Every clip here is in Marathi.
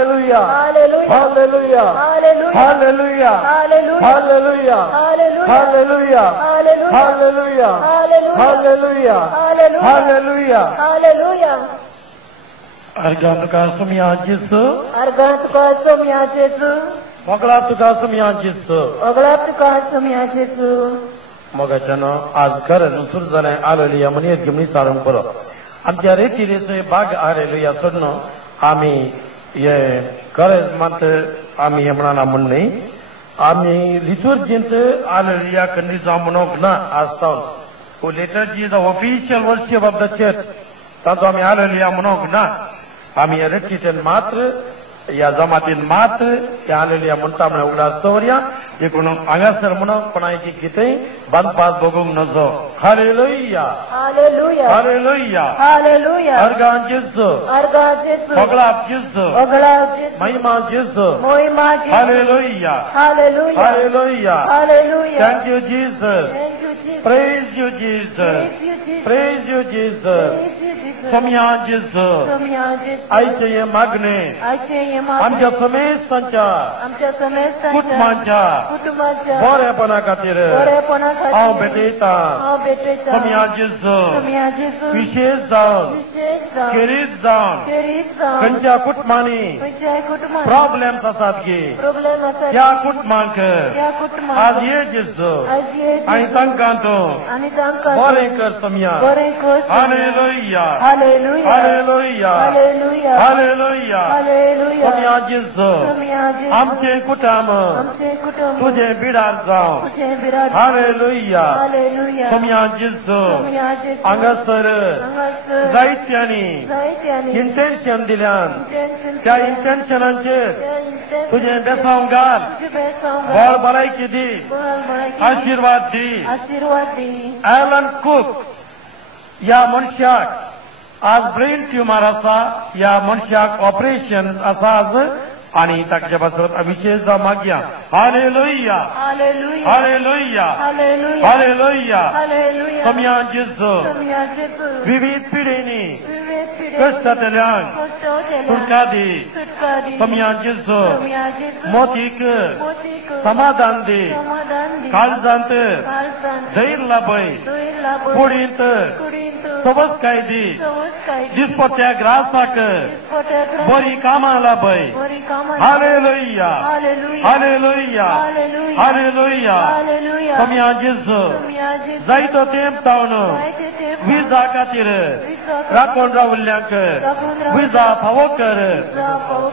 Hallelujah. Hallelujah. Hallelujah. Hallelujah. Hallelujah. Hallelujah. Hallelujah. Hallelujah. Hallelujah. Hallelujah. Hallelujah. Hallelujah. Hallelujah. Argatuka sumyajisu. Argatuka sumyajisu. Moglatuka sumyajisu. Moglatuka sumyajisu. Mogachano azkar nusur zane hallelujah mani gimni sarang poro. आमच्या रेतीरेचे बाग आलेलुया सोडणं आम्ही ये गरज मत आम्ही हे म्हणा म्हणणे आम्ही लिटुर्जींत आलेलुया कंडीचा म्हणून ना असतो वो liturgy the official worship of the church तांतो आम्ही आलेलुया म्हणून ना आम्ही रेतीचेन मात्र या जमातीन मात्र या आलेलुया म्हणता म्हणून उडा असतोवरिया एकूण आंगासर म्हणून कोणाची गीते बंद पास बघूंक नजो hallelujah Hallelujah. Hallelujah Hallelujah. Organ जिसो Arga Jesu. मोगलाब जिसो Ogla Jesu. Mahima जिसो Mohima Jesu. Hallelujah Hallelujah. Hallelujah Hallelujah. Thank you Jesus Thank you, Jesus. Praise you Jesus Praise you, Jesus. Praise you Jesus Praise you, Jesus. समया जिसो Somya Jesu. आयचे ये मागणे आजचे आमच्या समेस्तांच्या आमच्या समेस्तांच्या कुटुंबांच्या कुटुंबाच्या बरेपणा खातीर बरेपणाखातीर हांव भेटयता हांव भेटयता समया जिसो समया जेसू विशेष जावन विशेष जावन खेरीत जावन खेरीत जावन खंयच्या कुटुंबांनी खंयच्याय कुटुंबात प्रॉब्लेम्स आसात गे प्रॉब्लेम आसा त्या कुटुंबांक त्या कुटुंबात आज ये जिसो आज येस आनी तांकां तूं आनी तांकां बरें कर समया बरें कर hallelujah hallelujah hallelujah hallelujah hallelujah hallelujah समया जिसो समया जेसू आमचे कुटुंब आमचे कुटुंब तुझे बिडार जावं तुझे बिरात हालेलुया हालेलुया समया जिसो समया जेसू हांगासर हांगासर जायत्यांनी जायत्यांनी इंटेन्शन दिल्यान इंटेन्शन त्या इंटेन्शनांचेर तुझे बेसांव घाल बेसांव बळ भलायकी दी आशीर्वाद आशीर्वाद दी आशीर्वाद दी ॲलन कुक या मनशाक आज ब्रेन ट्युमर आसा या मनशाक ऑपरेशन आसा आज आणि ताच्या पासून विशेष जावं मागया hallelujah hallelujah hallelujah hallelujah hallelujah hallelujah समया जिसो समया जेसू विविध पिढींनी विवेक पिढी कष्टांतल्यान कष्ट सुटका दी सुटका दी समया जिसो समया जेसू मोतीक मोतीक समाधान दी समाधान दी काळजांत काळजांत धैर्य लाभय दोन लाभ कुडींत कुडींत सबस काय दी सवस काय दिसपट्या ग्रासाक पोटाक बरी कामां लाभय बरी कामां hallelujah hallelujah hallelujah hallelujah hallelujah hallelujah समया जिसो समया जेसू जायतो तेंप तावन जायते ते विजा खातीर विश्वास राखून रावल्ल्यांक विजा फावो कर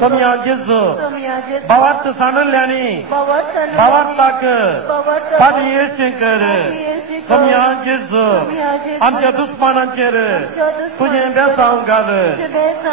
समया जिसो समया जेसू भावार्थ सांडल्ल्यांनी बावसन भावार्थाक बावसन फाटी येवचें कर समया जिसो आमच्या दुस्मानांचेर तुझें बेसांव घाल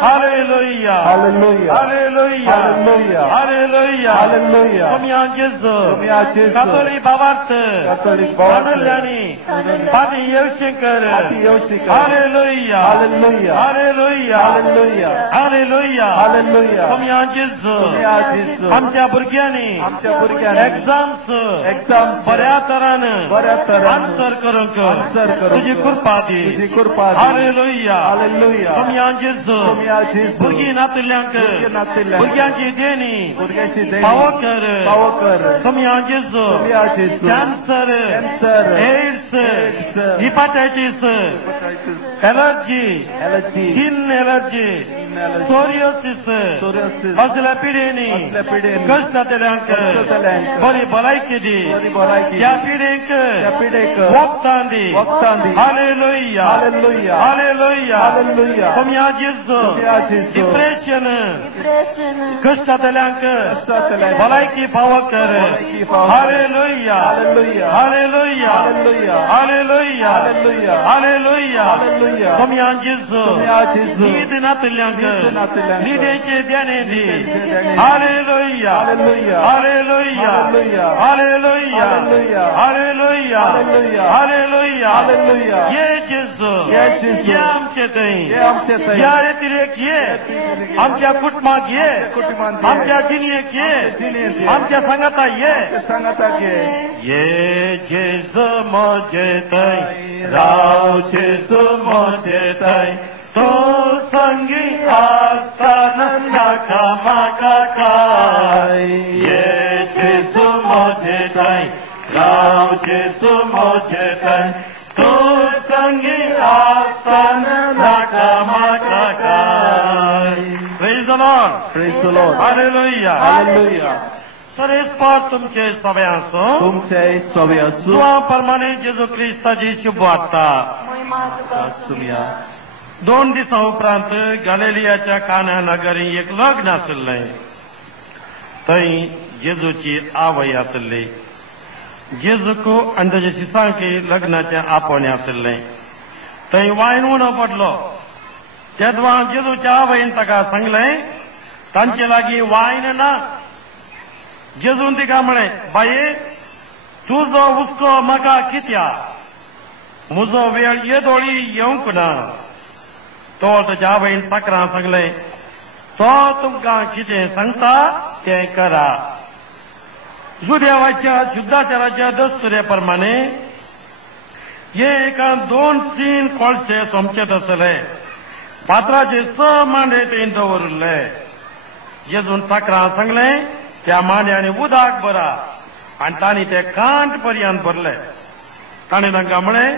hallelujah Hallelujah. Hallelujah Hallelujah. Hallelujah Hallelujah. समया जिसो समया जेसू. कातोलिक भावार्थ Catholic भावार्थ सांडल्ल्यांनी फाटी येवचें कर फाटी येवचें कर. Hallelujah Hallelujah. Hallelujah Hallelujah. Hallelujah Hallelujah. समया जिसो समया जेसू. आमच्या भुरग्यांनी आमच्या भुरग्यांनी एग्जाम्स Exams बऱ्या तरान बऱ्या तरान आन्सर करूंक answer करूंक तुझी कृपा दी तुझी कृपा दी. Hallelujah Hallelujah. समया जिसो समया जेसू. भुरगीं नातिल्ल्यांक नातिल्ल्यांक भुरग्यांची देणी भुरग्यांची देणी फावो कर फावो कर. समया जिसो समया जेसू. Cancer Cancer, AIDS AIDS, hepatitis allergy Allergy, skin allergy psoriasis psoriasis, असल्या पिढींनी असल्या पिढींनी कष्टांतल्यांक कष्टांतल्यांक बरी भलायकी दी बरी भलायकी त्या पिढीक त्या पिढीक वखदां दी वखदां दी. Hallelujah Hallelujah. Hallelujah Hallelujah. समया जिसो समया जेसू. डिप्रेशन डिप्रेशन कष्टांतल्यांक कष्टांतल्यांक भलायकी फावो कर भलायकी फावो कर. Hallelujah Hallelujah. Hallelujah Hallelujah. Hallelujah Hallelujah. Hallelujah Hallelujah. समया जिसो समया जेसू. नीद नातिल्ल्यांक नीद नातिल्ल्यांक न्हिदेचे देणे दी देणे. Hallelujah Hallelujah. Hallelujah Hallelujah. Hallelujah Hallelujah. Hallelujah Hallelujah. Hallelujah Hallelujah. ये जिसो ये जेसू. ये आमचे थंय ये आमचे थंय. या रेतीरेक ये आमच्या कुटुंबाक ये कुटुंबांत ये. आमच्या जिणेक ये जिणेक ये. आमच्या संगाता ये सांगाता घे ये जेसू मोजे थंय राव जेसू मोजे थंय तो संगी आसताना नाका माका काय ये जेसू मोजे ताई राव जेसू मोजे ताई तो संगी आसताना नाका माका काय. Praise the Lord. Praise the Lord. Hallelujah. Hallelujah. तर इस पार तुमचे सगळ्यांचो तुमचे सगळ्यांचो दुआ प्रमाणे जेजू क्रिस्ताची शुभ वार्ता. महिमा तुका तुम्ही 2 दिसा उपरांत गॅलिलियाच्या काना नगरी एक लग्न आसलें. थंय जेजूची आवय आसली. जेजूक आनी ताच्या शिसांकी लग्नाचें आपोवणें आसलें. थंय वायन उणो पडलो. तेदवा जेजूच्या आवयन ताका सांगलें तांचे लागीं वायन ना. जेजून तिका म्हळें बाये तुजो हुस्को म्हाका कित्या म्हजो वेळ येदोळी येवंक ना. तो ताच्या आवयन साकरां सांगलें तो तुमकां कितें सांगता तें करा. जुदेवाच्या शुद्धाचाराच्या दस्तुरे प्रमाणे हे एका 2-3 कोळशे सोमचेत आसले. फातराचे 6 मांडे थंय दवरले. जेजून साकरां सांगलें त्या मांड्यांनी उदक भरा आनी तांणी ते कांट पर्यंत भरले. ताणें तांकां म्हळें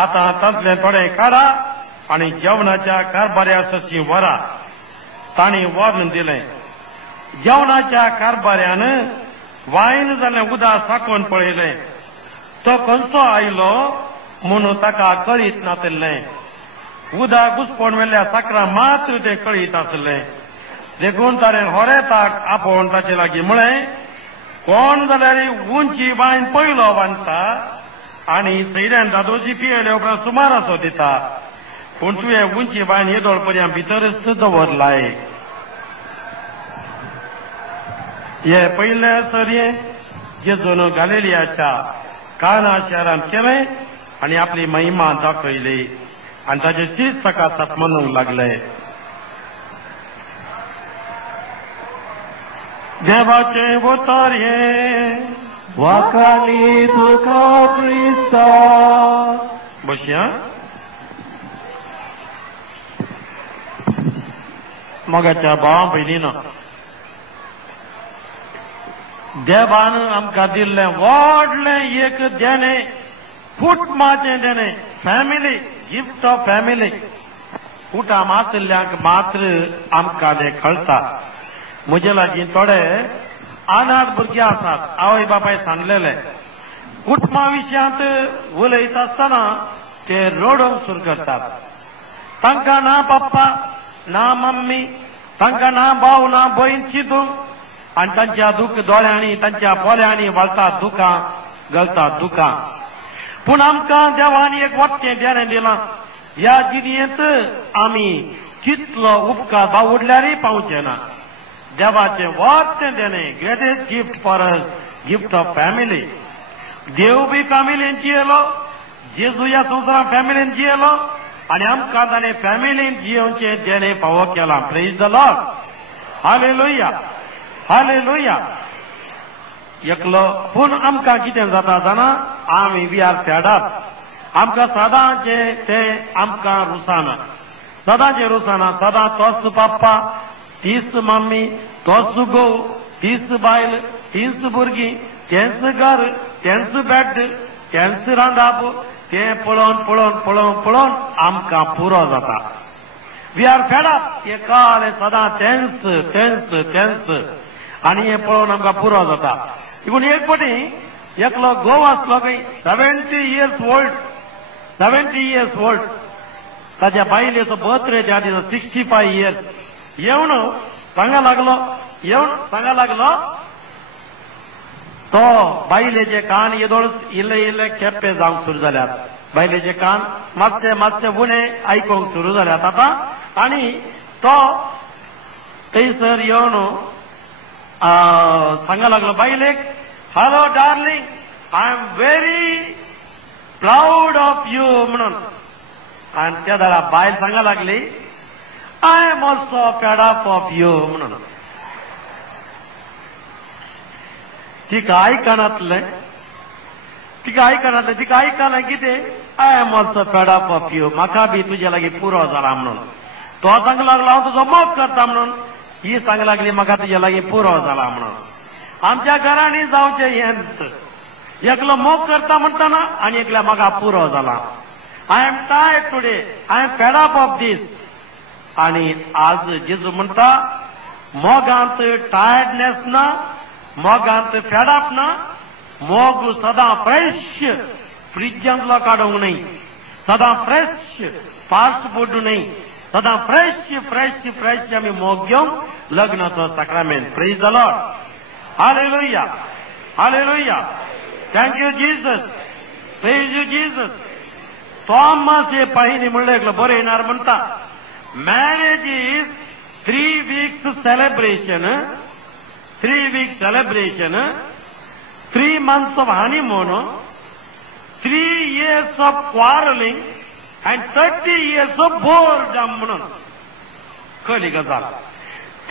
आतां तांतलें थोडें काडा आनी जेवणाच्या कारभाऱ्या सशी व्हरा. तांणी व्हरून दिलें. जेवणाच्या कारभाऱ्यान वायन जाल्लें उदक साकोवन पळयलें. तो खंयचो आयलो म्हूण ताका कळीत नासलें. उदक घुस्पोवन व्हेल्ल्या साकरां मात्र तें कळीत आसलें. देखून ताणें होरेताक आपोवन ताचे लागीं म्हळें कोण जाल्यार उंची वायन पयलो बांदता आनी सैऱ्यान दादोजी पियेल्या उपरांत सुमार असो दिता. पूण तुवें उंची वायन येदोळ पर्यंत भितरच दवरलाय. हे पयले सर्ये जेजून गॅलिलियाच्या काना शारांत केलें आनी आपली महिमा दाखयली आनी ताचे शीस सकाळांत म्हणूंक लागले. देवाचे अवतार्ये वाकानी तुका क्रिस्ता. बसया. मोगाच्या भावा भयणीनो देवान आमकां दिल्लें व्हडलें एक देणें कुटुंबाचें देणें फॅमिली गिफ्ट ऑफ फॅमिली. कुटुंब आशिल्ल्यांक मात्र आमकां तें कळटा. म्हजे लागीं थोडे अनाथ भुरगे आसात. आवय बापाय सांगलेले कुटुंबा विशयांत उलयता आसतना ते रडोवंक सुरू करतात. तांकां ना पप्पा ना मम्मी, तांकां ना भाव ना भयण चिंतूंक आनी तांच्या दूख दोळ्यांनी तांच्या पोल्यांनी वळतात दुखां घालतात दुखां. पूण आमकां देवान एक वट्टें देणें दिलां. ह्या जिणेंत आमी कितलो उपकार बावडल्यारय पावचे ना. देवाचे वट्टें देणें greatest gift for us gift of family. देव बी फॅमिलीन जियेलो. जेजू ह्या संवसारांत फॅमिलीन जियेलो आनी आमकां ताणें फॅमिलीन जियोवचें देणें फावो केलां. Praise the Lord. Hallelujah. Hallelujah. एकलो पूण आमकां कितें जाता जाणा आमी वी आर फेड अप. आमकां सदांचे ते आमकां रुसाना. सदांचे रुसाना. सदां तोच पप्पा तीच मम्मी तोच घोव तीच बायल तीच भुरगीं तेंच घर तेंच बेड तेंच रांदप तें पळोवन पळोवन पळोवन पळोवन आमकां पुरो जाता. We are fed up. हे काल सदां तेंच तेंच तेंच आनी हें पळोवन आमकां पुरो जाता. देखून एक फावटी एकलो घोव आसलो खंय 70 years old. 70 years old. ताच्या बायलेचो बर्थडे त्या दिसा 65 years. येवन सांगा लागलो तो बायलेचे कान येदोळ इल्ले इल्ले केप्पे जावंक सुरू जाल्यात. बायलेचे कान मातशे मातशे उणे आयकूंक सुरू जाल्यात आतां. आनी तो थंयसर येवन सांगा लागलो बायलेक hello darling I am very proud of you म्हणून. आनी त्या दाडा बायल सांगा लागली आय एम ऑल्सो फेड अप ऑफ यू म्हणून. तिका आयकनातलें तिका आयकनातलें कितें आय एम ऑल्सो फेड अप ऑफ यू, म्हाका बी तुझ्या लागीं पुरो जाला म्हणून. तो सांगू लागलो हांव तुजो मोग करता म्हणून, ही सांगू लागली म्हाका तुझ्या लागीं पुरो जाला म्हणून. आमच्या घरांनी जावचें हें एकलो मोग करता म्हणटाना आनी एकल्या म्हाका पुरो जाला. I am tired today, I am fed up of this. आणि आज जेजू म्हणटा मोगांत टायर्डनेस ना, मोगांत फेड अप ना, मोग सदां फ्रेश, फ्रिजांतलो काडूंक न्हय, सदां फ्रेश, फास्ट फूड न्हय, सदां फ्रेश फ्रेश फ्रेश आमी मोग घेवंक लग्नाचो sacrament. Praise the Lord. Hallelujah, hallelujah. Thank you Jesus, praise you Jesus. Thomas हे पाहिनी म्हणलें बरें येणार म्हणटा marriage is 3 weeks celebration, 3 weeks celebration, 3 months of honeymoon, 3 years of quarreling and 30 years of boredom म्हणून कळली गजाल.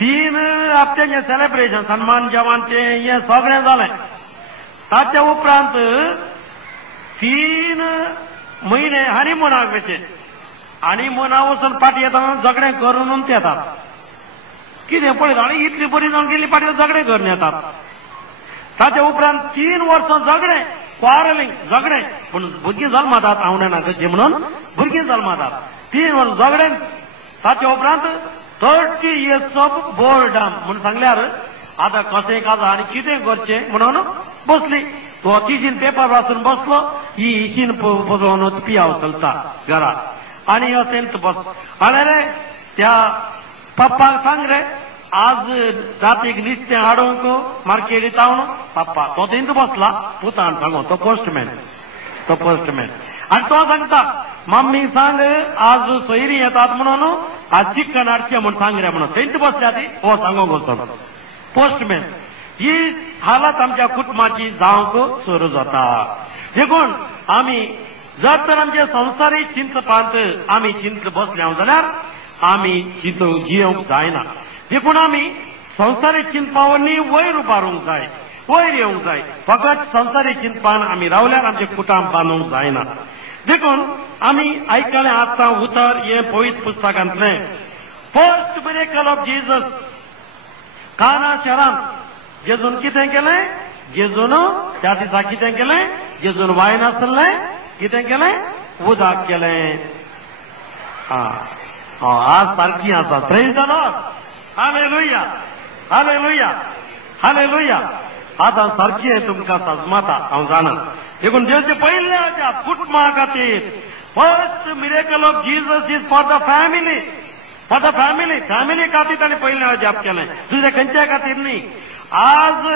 3 हप्त्याचे सेलिब्रेशन, सन्मान जवानचे हे सगळें जालें. ताच्या उपरांत 3 महिने हनीमुनाक वचे. हनीमुना वचून पाटी येता झगडे करून येतात. कितें पळयता आनी इतली बरी जावन गेली पाटी झगडे करून येतात. ताच्या उपरांत 3 वर्सां झगडे, क्वारलिंग झगडे, पूण भुरगीं जल्मातात आवडना कशी म्हणून भुरगीं जल्मातात. 3 वर्स झगडे. ताच्या उपरांत 30 years ऑफ बोर्डम म्हणून सांगल्यार आतां कशें काजा आनी कितें करचें म्हणून बसली. तो तिशीन पेपर वाचून बसलो, ही इशीन बसोवन पियाव चलता घरात आनी असेंत बस. आरे त्या पप्पाक सांग रे आज रातीक नुस्तें हाडूंक मार्केट येता. पप्पा तो थिंत बसला, पुतान सांगो तो पोस्टमॅन, तो पोस्टमॅन. आनी तो सांगता मम्मी सांग आज सोयरी येतात म्हणून आज चिकन हाडचें म्हणून सांग रे म्हणून. थिंत बसल्या ती हो सांगोंक वचून पोस्टमॅन. ही हालत आमच्या कुटुंबाची जावंक सुरू जाता. देखून आमी जर तर आमचे संवसारीक चिंतपांत आमी चिंत बसल्या जाल्यार आमी जियोंक जायना. देखून आमी संवसारीक चिंतपावरनी वयर उबारूंक जाय, वयर येवंक जाय. फकत संवसारीक चिंतपान आमी रावल्यार आमचे कुटुंब बांदूंक जायना. देखून आमी आयकलें आतां उतर हे पवित्र पुस्तकांतलें. फर्स्ट मिरेकल ऑफ जीसस काना शहरांत जेजून कितें केलें? जेजून त्या दिसा कितें केलें? जेजून वायन आसलें, कितें केलें? उदक केलें. आज सारकी आसा. Praise the Lord. Hallelujah, hallelujah, hallelujah. आतां सारकी तुमकां सजमाता हांव जाणा. देखून जेचे पयल्या कुटुंबा खातीर first miracle of Jesus is for the family, for the family. Family खातीर ताणें पयलें अजाप केलें, दुसऱ्या खंयच्या खातीर न्ही. आज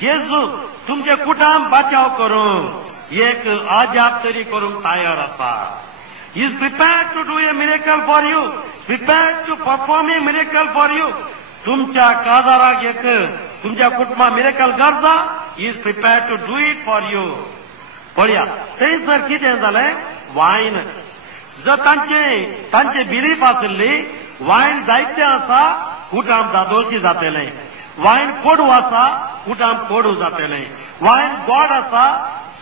जेजू तुमचे कुटुंब बचाव करूंक एक अजाप तरी करूंक तयार आसा. He is prepared to do a miracle for you, prepared to perform a miracle for you. तुमच्या काजाराक एक तुमच्या कुटुंबाक मिरेकल करता. He is prepared to do it for you. पळया थंयसर कितें जालें? वायन जर तांचे बिलीफ आसली वायन जायतें आसा कुटुंब दादोशी जातलें. वायन कोडू आसा कुटुंब कोडू जातलें. वायन गॉड आसा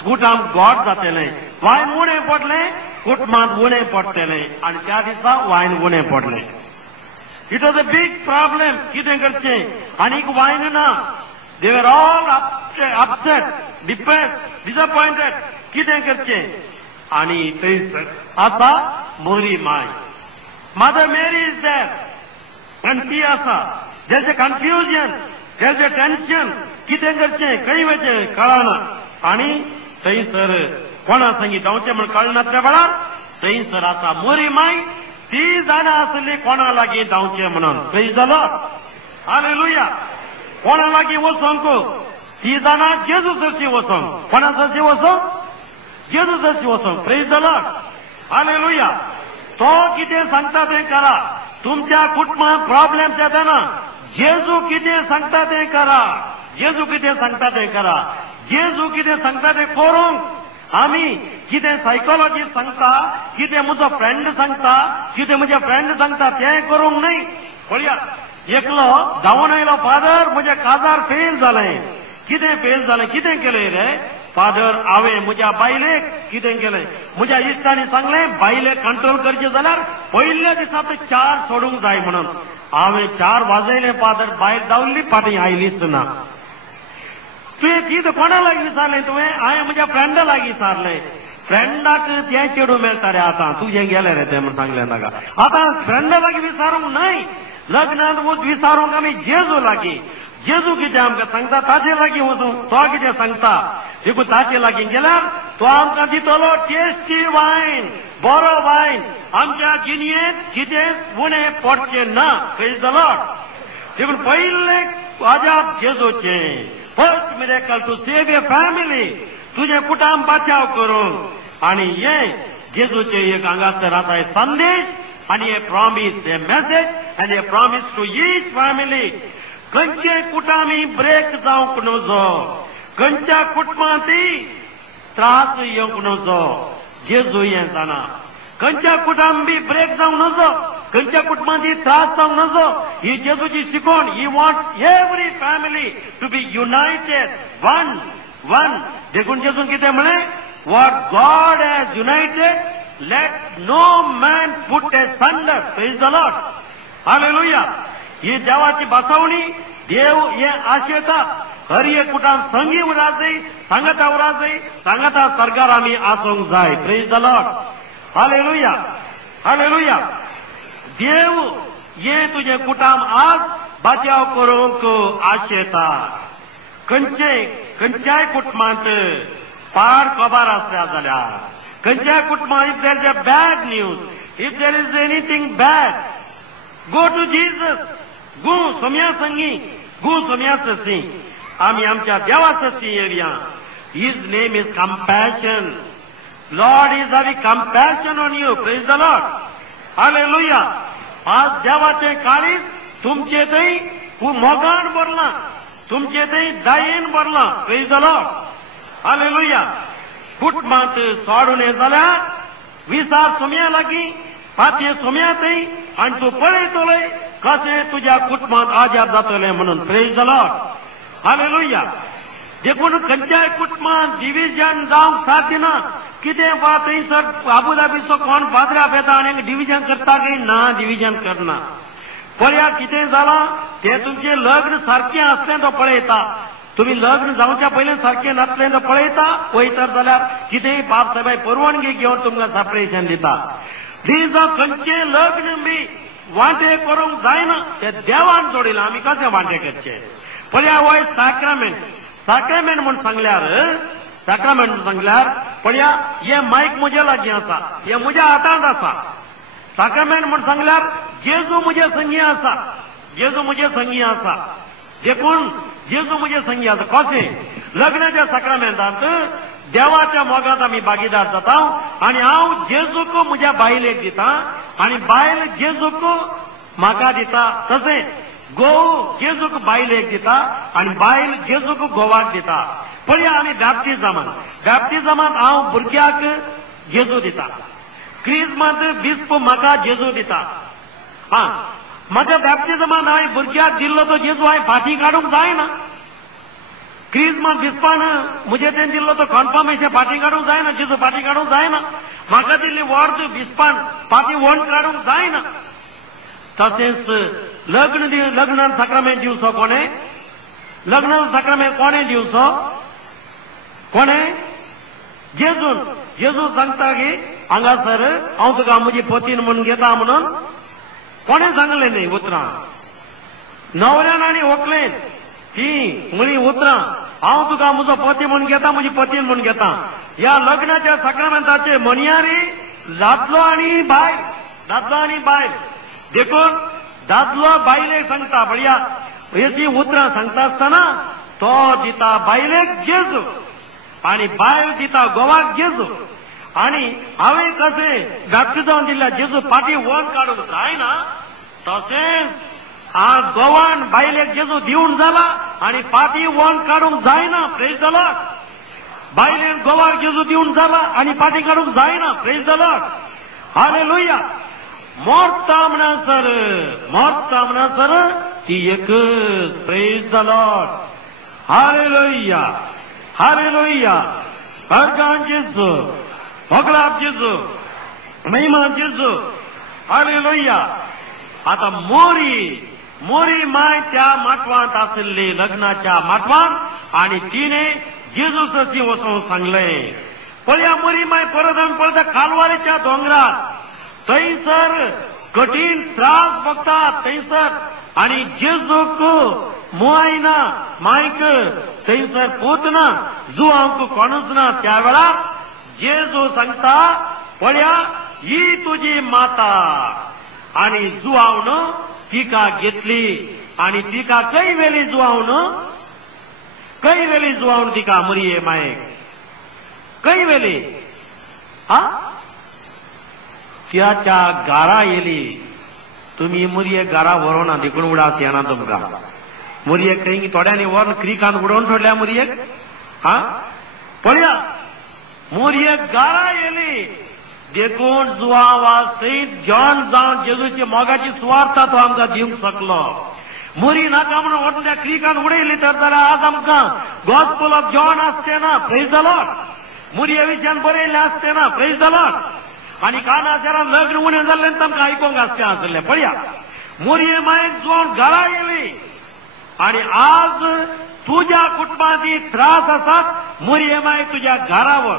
कुटुंब गॉड जातलें. वायन उणें पडलें कुटुंबांत उणें पडटलें आनी त्या दिसा वायन उणें पडलें. It was a big problem. कितें करचें? आनीक वायन ना. दे were all upset, depressed, disappointed. कितें करचें? आनी थंयसर आसा मोरी माय. मदर मेरी इज देर आनी ती आसा. देर is a confusion, there is a tension. कितें करचें? खंय वचें कळना. आनी थंयसर कोणा संगी जावचें म्हण कळना त्या वेळार थंयसर आसा मोरी माय. ती जाणा आसली कोणा लागीं जावचें म्हणून. Praise the Lord. हालेलुया. कोणा लागीं वचोंक? ती जाणा जेजू सरची वचोंक. कोणा सरची वचोंक? जेजू सरची वचोंक. Praise the Lord. हालेलुया. तो कितें सांगता तें करा. तुमच्या कुटुंबात प्रॉब्लेम येतना जेजू कितें सांगता तें करा. जेजू कितें सांगता तें करा. जेजू कितें सांगता तें करूंक. आमी कितें सायकोलॉजी सांगता, कितें म्हजो फ्रेंड सांगता, कितें म्हजे फ्रेंड सांगता तें करूंक न्हय. पळया एकलो जावन आयलो फादर म्हजें काजार फेल जालें. कितें फेल जालें? कितें केलें रे? फादर हांवें म्हज्या बायलेक कितें केलें, म्हज्या इश्टांनी सांगलें बायले कंट्रोल करचे जाल्यार पयल्या दिसांत 4 सोडूंक जाय म्हणून. हांवें 4 वाजयले फादर, बायल दावल्ली फाटीं आयलीच ना. तुवें कितें कोणा लागीं विचारलें तुवें? हांवें म्हज्या फ्रेंडा लागीं विचारलें. फ्रेंडाक तें चेडूं मेळटा रे आतां, तुजें गेलें रे तें म्हण सांगलें ताका. आतां फ्रेंडा लागीं विचारूंक न्हय, लग्नांत विचारूंक आमी जेजू लागीं. जेजू कितें आमकां सांगता ताचे लागीं वचूं. तो कितें सांगता देखून ताचे लागीं गेल्यार तो आमकां दितलो टेस्टी वायन, बरो वायन. आमच्या जिणयेंत कितें उणें पडचें ना. Praise the Lord. देखून पयलें आजाप जेजूचें. First miracle to save your family, तुझे कुटुंब बचाव करूंक. आनी हें जेजूचें एक हांगासर आसा संदेश आनी हे प्रॉमिस, हे मेसेज आनी हे प्रॉमिस टू ईच फॅमिली. खंयचे कुटुंबी ब्रेक जावंक नजो, खंयच्या कुटुंबांतय त्रास येवंक नजो. जेजू हें जाणा. खंयच्या कुटुंबी ब्रेक जावंक नजो, खंयच्या कुटुंबांतय त्रास जावंक नजो. ही जेजूची शिकवण. He want every family to be united, one. देखून जेजून कितें म्हळें? What God has united let no man put asunder. Praise the Lord. Hallelujah. ही देवाची बसवणी. देव हे आशेता हर एक कुटुंब संगी उराजय, सांगता उराजय, सांगता सरकार आमी आसूंक जाय. Praise the Lord. Hallelujah. Hallelujah. देव हे तुझे कुटुंब आज बचाव करूंक आशेता. खंयच्याय कुटुंबांत पाड खबर आसल्या जाल्यार, खंयच्याय कुटुंबांत if there is a bad news, if there is anything bad, go to Jesus. Go सोम्या संगी, गो सोम्या ससी. आमी आमच्या देवा ससी येवया. His name is compassion. Lord is having compassion on you. Praise the Lord. Hallelujah. आज देवाचें काळीज तुमचे थंय मोगान भरलां, तुमचे थंय दयेन भरलां. Praise the Lord. हालेलुया. कुटुंबांत सोडून जाल्यार विचार सोम्या लागीं, पाचये सोम्या थंय, आनी तूं पळयतलोय कशें तुज्या कुटुंबांत आजाप जातलें म्हणून. Praise the Lord. हालेलुया. देखून खंयच्याय कुटुंबांत डिव्हिजन जावंक साध्य ना. कितें बा थंयसर आबुधाबीचो कोण बाजराप येता आनी डिव्हिजन करता काय ना, डिव्हिजन करना. पळया कितें जालां तें तुमचें लग्न सारकें आसलें तो पळयता. तुम्ही लग्न जावच्या पयलीं सारकें नासलें तो पळयता. पळयतात जाल्यार कितेंय बाप साहेबाय परवानगी घेवन तुमकां सेपरेशन दिता. खंयचें लग्न बी वांटे करूंक जायना. तें देवान जोडिलां. आमी कशें वांटे करचें? पळया हो सॅक्रमेंट. सॅक्रमेंट म्हूण सांगल्यार पळया हे मायक म्हजे लागीं आसा, हे म्हज्या हातांत आसा. सॅक्रमेंट म्हूण सांगल्यार जेजू म्हजे संगी आसा. जेजू म्हजे संगी आसा. देखून जेजू म्हजे संगी आसा. कशें? लग्नाच्या सॅक्रमेंटांत देवाच्या मोगांत आमी भागीदार जाता आनी हांव जेजूक म्हज्या बायलेक दिता आनी बायल जेजूक म्हाका दिता. तशें घोव जेजूक बायलेक दिता आनी बायल जेजूक घोवाक दिता. पळया आमी बॅप्टिजमांत हांव भुरग्याक जेजू दिता. क्रिस्मांत बिस्प म्हाका जेजू दिता. म्हज्या बॅप्टिजमांत हांवें भुरग्याक दिल्लो तो जेजू हांवें फाटीं काडूंक जायना. क्रिस्मांत बिस्पान म्हजे तें दिल्लो तो कन्फर्मेशन फाटीं काडूंक जायना. जेजू फाटीं काडूंक जायना. म्हाका दिल्ली वर्द बिस्पान फाटीं व्हरून काडूंक जायना. तशेंच लग्नान सॅक्रमेंट दिवचो कोणें? लग्नान सॅक्रमेंट कोणें दिवचो? कोणें? जेजून. जेजू सांगता की हांगासर हांव तुका म्हजी पतीन म्हणून घेता म्हणून. कोणें सांगलें न्ही उतरां? न्हवऱ्यान आनी व्हंकलेन ती म्हळी उतरां. हांव तुका म्हजो पती म्हणून घेता, म्हजी पतीन म्हणून घेता. ह्या लग्नाच्या सॅक्रमेंटाचे म्हणयारी दादलो आनी बायल. दादलो आनी बायल. देखून दादलो बायलेक सांगता. बळया हेची उतरां सांगता आसतना तो दिता बायलेक जेजू आनी बायल दिता घोवाक जेजू. आनी हांवें कशें बॅप्टिजम दिल्ल्या जेजू फाटीं व्हरून काडूंक जायना, तशेंच घोवान बायलेक जेजू दिवन जाला आनी फाटीं व्हरून काडूंक जायना. Praise the Lord. बायलेन घोवाक जेजू दिवन जाला आनी फाटीं काडूंक जायना. Praise the Lord. हालेलुया. मोरता म्हणसर ती एकच. Praise the Lord. Hallelujah. Hallelujah. Argan Jesus, Oglab Jesus, Maiman Jesus, Hallelujah. आता मोरी माय त्या माटवांत आसले लग्नाच्या माटवांत आणि तिने जेजूसाची वचन सांगले. पळया मोरी माय परत कालवारीच्या डोंगरात थंयसर कठीण त्रास बघतात थंयसर आणि जेजूक मोयना मायक थंयसर पोतना जुआंक कोणूच ना. त्या वेळार जेजू सांगता पळया ही तुझी माता आणि जुआवन तिका घेतली आणि तिका कई वेळी जुआवन तिका मरिये मायक कई वेळी त्याच्या गारा येली. तुम्ही मुरये गारा व्हरोना देखून उडास येना तुमका. मुरयेक खंय थोड्यांनी व्हरून क्रिकांत उडोवन सोडल्या मुरयेक. पळया मुरयेक गारा येली देखून जुआ वाजत जॉन जावन जेजूची मोगाची सुवार्ता तो आमकां दिवंक शकलो. मुरी नाका म्हणून वचून त्या क्रिकांत उडयली तर जाल्यार आज आमकां गॉस्पल ऑफ जॉन आसचे ना. Praise the Lord. मुरये विशयान बरयल्लें आसचे ना. Praise the Lord. आणि कानाच्यारान लग्न उणें जाल्लें तांकां आयकोंक आसचें आसलें. पळया मुरये मायक जुआवन घरा येली आणि आज तुज्या कुटुंबांत त्रास आसात मुरये मायक तुज्या घरावर.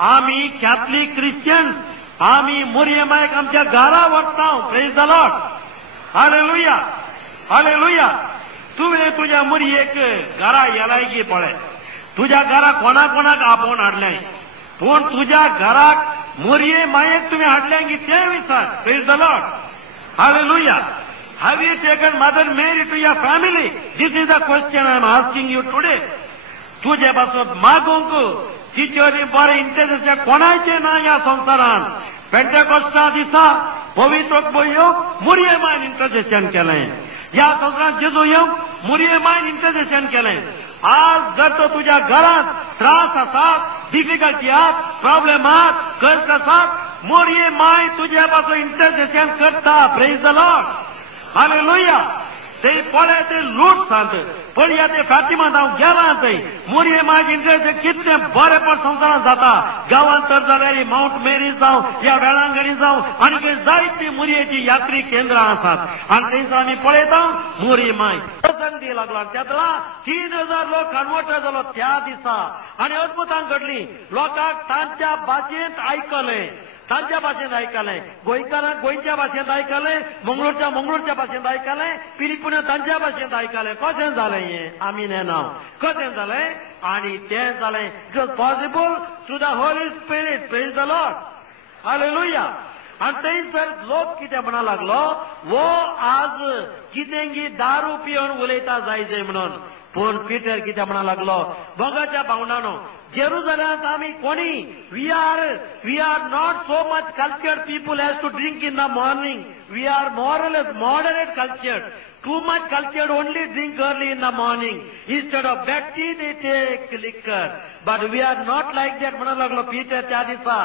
आम्ही कॅथलिक क्रिश्चियन्स आम्ही मुरये मायक आमच्या घरा व्हरता. Praise the Lord. Hallelujah hallelujah. तुवें तुज्या मुरयेक घरा येलायकी पळय. तुज्या घरा कोणाक आपोवन हाडलें पूण तुज्या घराक मुरये मायेक तुवें हाडलें की तें विचार. Praise the Lord. Hallelujah. Have you taken Mother Mary to your family? This is the question I am asking you today. तुझे पासून मागूंक तिचेरी बरें इंटरसेशन कोणाचें ना ह्या संवसारांत. पेंटेकोस्ता दिसा पवित्र येवंक मुरये मायन इंटरसेशन केलें. ह्या संवसारांत जेजू येवंक मुरये मायन इंटरसेशन केलें. आज जर तो तुज्या घरांत त्रास आसात डिफिकल्टी आसात प्रॉब्लेम आसात कश्ट आसात मुरये माय तुज्या पासून इंटरसेशन करता. Praise the Lord. हालेलुया. ते पळय ते लूट सांत पळया ते फातिमा जावं गेला थंय मुरये मायक इंटरसेशन कितलें बरेंपण संवसारांत जाता. गांवांत तर जाल्यार माउंट मेरी जावं या वेळांगणी जावं आनी जायतीं मुरयेची यात्री केंद्रां आसात आनी थंयसर आमी पळयता मुरये माय संदी लागला. त्यातला 3000 लोक कन्वर्ट जालो त्या दिसा आनी अद्भुतां घडली. लोकांक तांच्या भाशेंत आयकलें. तांच्या भाशेंत आयकलें. गोंयकारांक गोंयच्या भाशेंत आयकलें. मंगळूरच्या भाशेंत आयकलें. पिरिपुण्या तांच्या भाशेंत आयकलें. कशें जालें हें आमी नेनाव कशें जालें आनी तें जालें it was possible through the Holy spirit. Praise the Lord. Hallelujah. आनी थंयसर लोक कितें म्हणा लागलो वो आज कितेंगी दारू पिवन उलयता जाय म्हणून. पूण पिटर कितें म्हणा लागलो भोगाच्या भावंडानो जेरुसलेमांत आमी कोणी we are not so much cultured people has to drink in the morning. We are more or less moderate cultured. Too much cultured only drink early in the morning. Instead of black tea they take liquor. But we are not like that. म्हणा लागलो पीटर त्या दिसा.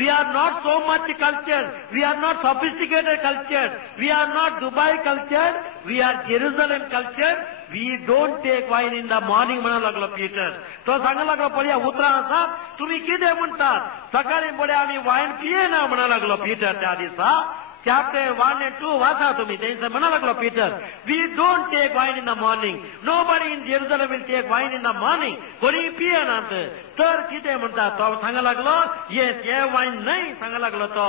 We are not so much cultured. We are not sophisticated cultured. We are not Dubai cultured. We are Jerusalem cultured. We don't take wine in the morning म्हणा लागलो पीटर. तो सांगा लागलो पळया उतरां आसात तुम्ही कितें म्हणटात सकाळी फुडें आमी वायन पियेना म्हणा लागलो पीटर त्या दिसा. Chapter 1 and 2 वाचा तुम्ही. थंयसर म्हणा लागलो Peter we don't take wine in the morning. Nobody in Jerusalem will take wine in the morning. कोणी पियेनात. तर कितें म्हणटा तो सांगा लागलो येस हे वायन न्हय सांगा लागलो तो.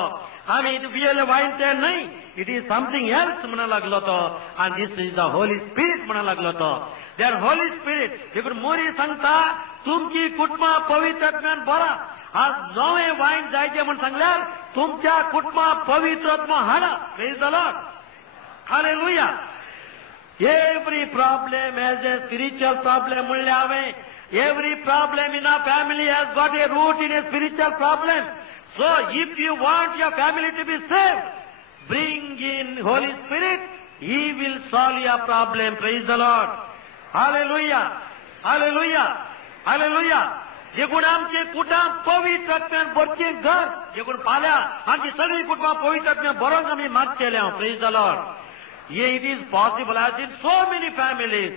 आमी पियेलें वायन तें न्हय. इट इज समथिंग एल्स म्हणा लागलो तो. आनी दिस इज द होली स्पिरीट म्हणा लागलो तो. देर होली स्पिरीट. देखून मोरी सांगता तुमची कुटुंबां पवित्रत्म्यान भरा. आज नवें वायन जायचें म्हण सांगल्यार तुमच्या कुटुंबां पवित्रत्व हाडा. Praise the Lord. Hallelujah. Every problem has a spiritual problem म्हणलें हांवें. Every problem in a family has got a root in a spiritual problem. So if you want your family to be saved bring in Holy Spirit. He will solve your problem. Praise the Lord. Hallelujah hallelujah hallelujah. देखून आमचे कुटुंब पवित्रत्म्यान भरचें घर. देखून फाल्यां आमची सगळीं कुटुंबां पवित्रत्म्यान भरोंक आमी मागचेले. Praise the Lord. It is possible. I seen so many families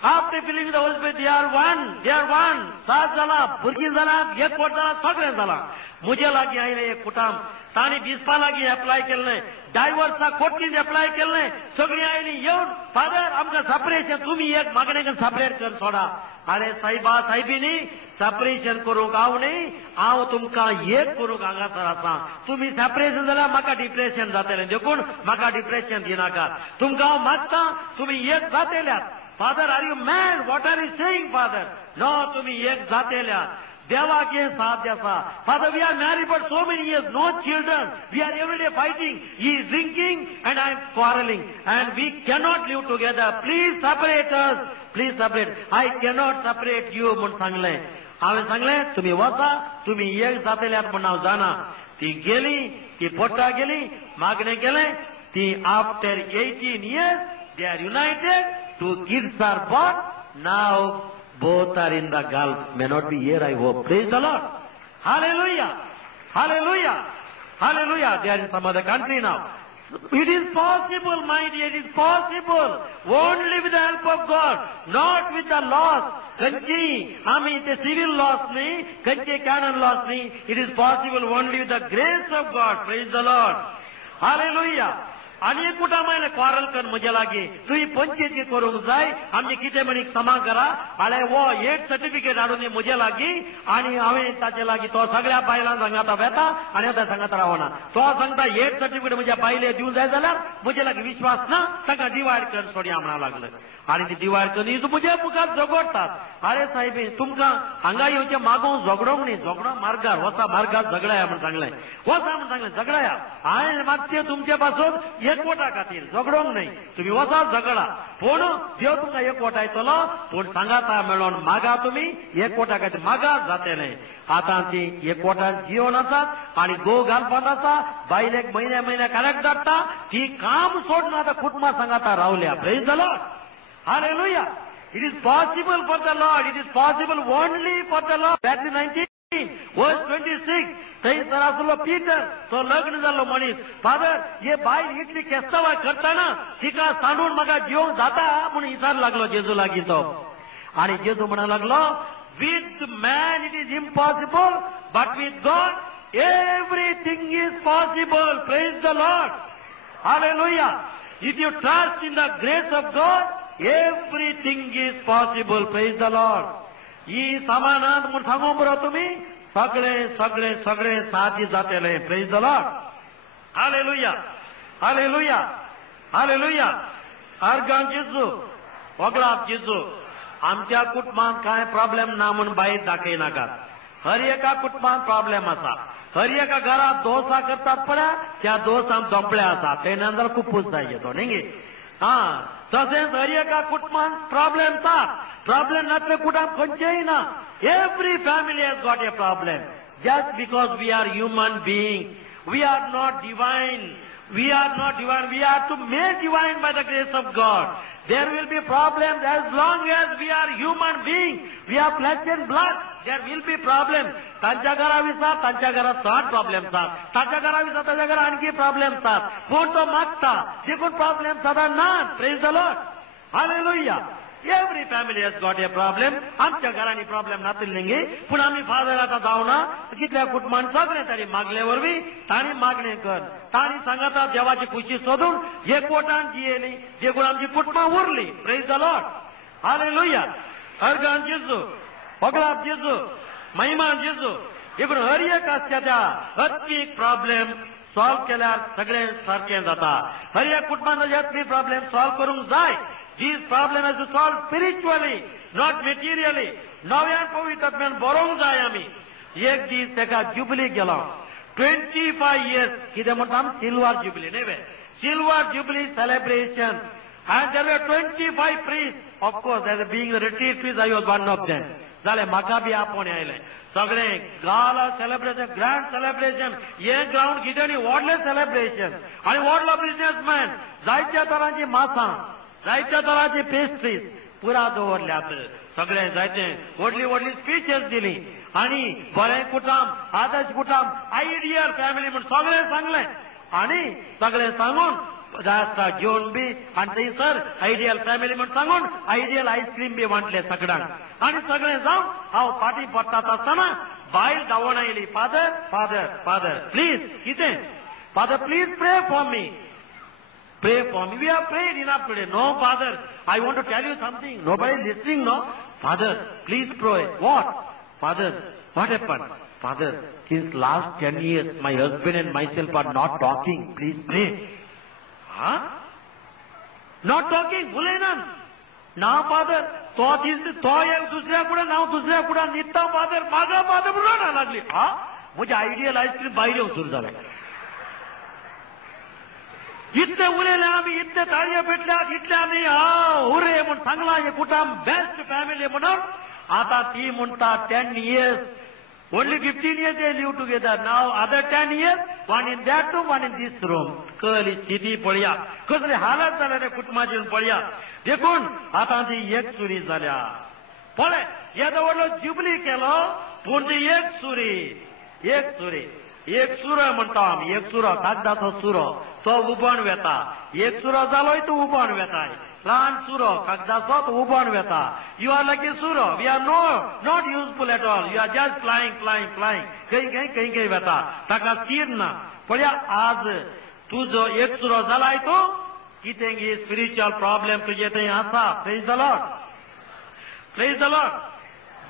After believing the Holy Spirit, they are one. सात जाला, भुरगीं जाला, एक कोट जाला, सगळें जाला. मुझे लागी आयले एक कुटाम, ताणी बिस्पा लागी अप्लाय केलें, डायव्हर्सा कोर्टीन अप्लाय केलें, सगळीं आयली येवन फादर आमकां सेपरेशन तुम्ही एक मागणें सेपरेट कर सोडा. अरे साहेबा साहेबीनी सेपरेशन करूंक हांव न्ही, हांव तुमकां एक करूंक हांगासर आसा. तुम्ही सेपरेशन जाल्यार म्हाका डिप्रेशन जातलें, देखून म्हाका डिप्रेशन दिनाकात. तुमकां हांव मागता तुम्ही एक जातल्यात. Father are you mad? What are you saying father? No, तुम्ही एक जातल्यात. देवाके साथ जैसा. Father, we are married for so many years, no children. We are every day fighting. He is drinking and I am quarreling. And we cannot live together. Please separate us. Please separate. I cannot separate you. म्हणून सांगले. हांवें सांगलें तुम्ही वचा, तुम्ही एक जातल्यात म्हण हांव जाणा. ती गेली, ती पोट्टा गेली, मागणें केलें. ती after 18 years, they are united. 2 kids are born. Now both are in the Gulf. May not be here, I hope. Praise the Lord. Hallelujah. Hallelujah. Hallelujah. They are in some other country now. It is possible, my dear. It is possible. Only with the help of God. Not with the laws. Kanchi, the civil laws ni, Kanchi canon laws ni. It is possible only with the grace of God. Praise the Lord. Hallelujah. आणि कुटामायला क्वारल कर म्हजे लागी तुही पंचायती करूंक जाय आमचे कितें म्हणीक समा करा आले वो एक सर्टिफिकेट हाडून म्हजे लागी आणि हांवें ताचे लागी तो सगळ्या बायलांक सांगाता वेता आनी आतां सांगात रावना. तो सांगता एक सर्टिफिकेट म्हज्या बायले दिवं जाय जाल्यार म्हजे लागी विश्वास ना, ताका डिवायड कर सोडया म्हणा लागले. आणि ती डिवायड करून म्हजे मुखार झगडटात. अरे साहेब तुमकां हांगा येवचे मागोवंक झगडोंक न्ही, झगडो मार्गार वचा, मार्गार झगडया म्हण सांगलें. वचा म्हण सांगलें, झगडया. हांवें मागचे तुमचे पासून एकवटा खातीर झगडोंक न्ही, तुम्ही वचा झगडा. पूण देव तुमकां एकवटा येतलो, पूण सांगाता मेळोन मागा, तुम्ही एकवटा खातीर मागा जातलें. आतां ती एकवटान जिवन आसात आनी गो घालपात आसा, बायलेक म्हयन्या करेक्ट धाडटा, ती काम सोडून आतां कुटुंबा सांगाता रावल्या. Praise the Lord. Hallelujah. It is possible for the Lord. It is possible only for the Lord. Matthew 19, verse 26. थंयसर आसलो पिटर, तो लग्न जाल्लो मनीस. फादर हे बायल इतली केस्तावाय करताना तिका सांडून म्हाका जिवंक जाता म्हणून विचार लागलो जेजू लागीं तो. आनी जेजू म्हणा लागलो, with man it is impossible, but with God everything is possible. Praise the Lord. Hallelujah. If you trust in the grace of God, everything is possible. Praise the Lord. ही सामानात म्हणून सांगू बरो तुम्ही सगळे सगळे सगळे साथी जातले. Praise the Lord. Hallelujah. Hallelujah. Hallelujah. Organ जेजू, वगळाप जेजू. आमच्या कुटुंबात काय प्रॉब्लेम ना म्हणून भायर दाखयनाकात. हर एका कुटुंबात प्रॉब्लेम आसा. हर एका घरात दोसा करतात पळय, त्या दोसांत दोंपळे आसा. ते नंतर खूपच जाय येतो न्ही. तसेच हर एका कुटुंबात प्रॉब्लेम आसा. प्रॉब्लेम नसले कुटुंब खंयचेय ना. Every family has got a problem. Just because we are human being, we are not divine. We are not divine. We are to make divine by the grace of God. There will be problems as long as we are human beings. We are flesh and blood. There will be problems. तांच्या घराविसा तांच्या घरात साठ प्रॉब्लेम असतात. ताच्या घराविसा ताच्या घरात आणखी प्रॉब्लेम असतात. कोण तो मागता देखून प्रॉब्लेम सदा ना. Praise the Lord. Hallelujah. Every family has got a problem. आमच्या घरांनी प्रॉब्लेम नातिल्ले पूण आमी फादर आतां जावना. कितल्या कुटुंबान सगळे तरी मागले वरवीं तांणी मागणें कर. तांणी सांगता देवाची खुशी सोदून एकवटान जियेली, देखून आमची कुटुंबां उरली. Praise the Lord. Hallelujah. Organ जेजू, वगळाप जेजू, महिमान जेजू. देखून हर एक आसच्या त्या आत्मीक प्रॉब्लेम सॉल्व केल्यार सगळें सारकें जाता. हर एक कुटुंबान आत्मीक प्रॉब्लेम सॉल्व करूंक जाय. These problems have to solve spiritually, not materially. नव्यान पवित्रात्म्यान बरोवंक जाय आमी. एक दीस तेका जुबली गेलो. 25 years कितें म्हणटा सिल्वर जुबली न्ही. Silver jubilee celebration. And there were 25 priests. Of course, as being the retreat priest, I was one of them. जालें म्हाका बी आपोवन आयलें. सगळें गाला सेलिब्रेशन, ग्रँड सेलिब्रेशन. हे ग्राउंड कितें व्हडलें सेलिब्रेशन. आनी व्हडलो बिझनेसमॅन. जायत्या तरांची मासां, जायत्या तरांची पेस्ट्रीज पुरा दवरल्यात. सगळे जायते व्हडली व्हडली स्पीचेस दिली. आनी बरें कुटुंब, आदर्श कुटुंब, आयडियल फॅमिली म्हणून सगळें सांगलें. आनी सगळें सांगून जाता घेऊन बी आणि थंयसर आयडियल फॅमिली म्हणून सांगून आयडियल आईस्क्रीम बी वांटले सगळ्यांक आणि सगळे जावन हांव पाटी पडटात आसतना बायल धांवून oily father father father please कितें फादर प्लीज प्रे for me Pray for me. We have prayed enough today. No, Father. I want to tell you something. Nobody listening, no? Father, please pray. What? Father, what happened? Father, since last 10 years, my husband and myself are not talking. Please pray. Huh? Not talking? Bulenan. Now, Father, तो एक दुसऱ्या कुठे नाव दुसऱ्या कुठे निघता Father, माझा Father बोला लागली. हा? म्हणजे आयडियल आईस्क्रीम बाहेर येऊन सुरू झालं. इतले उरेले आम्ही इतले ताळ्या पेटल्या इतले आम्ही उरे म्हणून सांगला हे कुटुंब बेस्ट फॅमिली म्हणून आता ती म्हणतात 10 years only 15 years they live together now other 10 years one in that room one in this room कली स्थिती पळया कसले हालत झाले रे कुटुंबाची पळया देखून आता ती एक सुरी झाल्या पळे याचा वडलो जुबली केलो पूण ती एक सुरी एक सुरो म्हणतो आम्ही एक सुरो कागदाचो सुरो तो उबण वेता एक सुरो जालोय तो उबण वेताय ल्हान सुरो कागदाचो तो उबण वेता यू आर लायक ए सुरो we are not useful at all you are just flying खंय वेता ताका स्थिर ना पळया आज तू जो एक सुरो जालाय तो कितें स्पिरिच्युअल प्रॉब्लेम तुजे थंय आसा प्रेज द लॉर्ड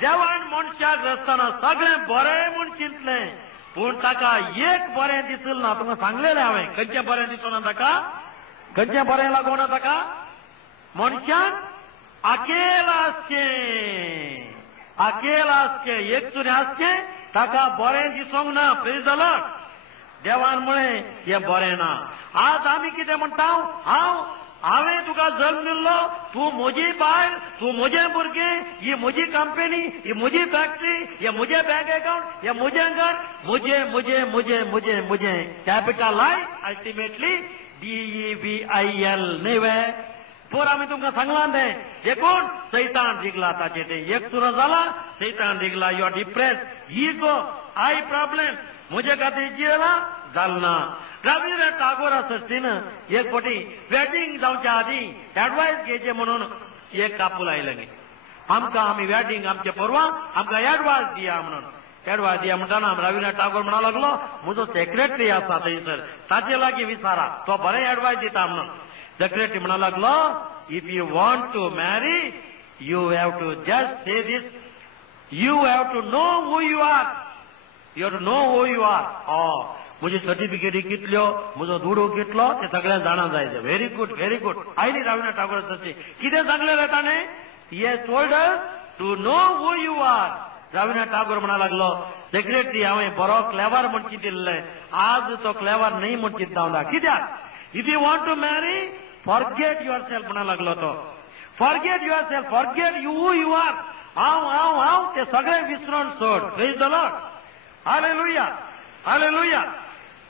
देवान मनशाक रचतना सगळें बरें म्हूण चिंतलें पूण ताका एक बरें दिसलें ना तुमकां सांगलेलें हांवें खंयचें बरें दिसना ताका खंयचें बरें लागोना ताका मनशाक आकेल आसचें एक सुरी आसचें ताका बरें दिसोंक ना प्रेज द लॉर्ड देवान म्हळें हें बरें ना आज आमी कितें म्हणटा हांवें तुका जल्म दिल्लो तूं म्हजी बायल तूं म्हजें भुरगें ही म्हजी कंपनी ही म्हजी फॅक्टरी हे म्हजें बँक अकाउंट हे म्हजें घर म्हजें कॅपिटलायज अल्टिमेटली DEVIL न्ही वे पोर आमी तुमकां सांगलां तें देखून सैतान जिगला ताचे तें एक सुरो जाला सैतान जिगला you are depress ego I problem म्हजे खातीर जियेला जालना रवींद्रनाथ टागोर सस्तीन एक फावटी वेडिंग जावच्या आदी एडवायस घेवचे म्हणून एक कापूल आयलें आमकां आमी वेडिंग आमचे परवां आमकां एडवायस दिया म्हणून एडवायस दिया म्हणटाना रवींद्रनाथ टागोर म्हणा लागलो म्हजो सेक्रेटरी आसा थंयसर ताचे लागीं विचारा तो बरें एडवायस दिता म्हणून सेक्रेटरी म्हणा लागलो if you want to marry you have to just say this you have to know who you are म्हजी सर्टिफिकेटी कितल्यो म्हजो दुडो कितलो ते सगळ्या जाणा जायचे व्हेरी गुड आयली रवींद्रनाथ टागोर सस्ती कितें सांगलेलें ताणें he told us to know who you are Rabindranath Tagore म्हणा लागलो सेक्रेटरी हांवें बरो क्लेवर म्हण चिंतिल्लें आज तो क्लेवर न्ही म्हण चिंतावना कित्याक if you want to marry forget yourself म्हणा लागलो तो forget yourself forget who you are हांव ते सगळें विसरून सोड praise the lord Hallelujah.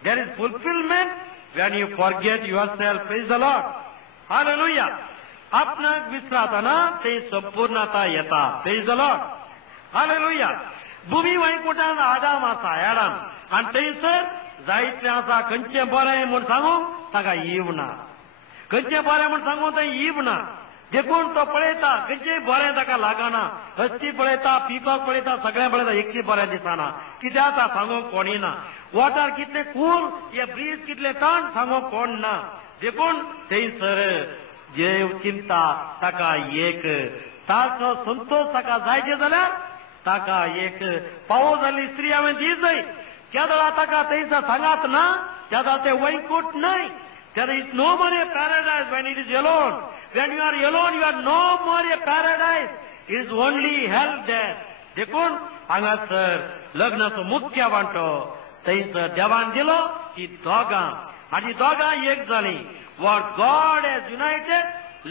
There is fulfillment when you forget yourself. Praise the Lord. Hallelujah. आपणाक विसरातना ते संपूर्णता येता. Praise the Lord. Hallelujah. भूमी वैकुंठांत आदाम आसा एडाम आनी थंयसर जायतें आसा खंयचें बरें म्हूण सांगूंक ताका ईव ना खंयचें बरें म्हूण सांगूंक थंय ईव ना देखून तो पळयता खंयचें बरें ताका लागना हस्ती पळयता पिवपाक पळयता सगळें पळयता एकटी बरें दिसना कित्याक ता सांगूंक कोणी ना वॉटर कितलें कूल हे ब्रीज कितलें थंड सांगूंक कोण ना देखून थंयसर जेव चिंता ताका एक ताचो संतोष ताका जायचे जाल्यार ताका एक पावो जाल्ली स्त्री हांवें दी जाय केदळा ताका थंयसर सांगात ना केदळा तें वैकूट न्हय There is no more a paradise when it is alone. When you are alone, you are no more a paradise. It is only hell there. देखून हांगासर लग्नाचो मुख्य वांटो थंयसर देवान दिलो ती दोगां आनी दोगां एक जालीं What God has united,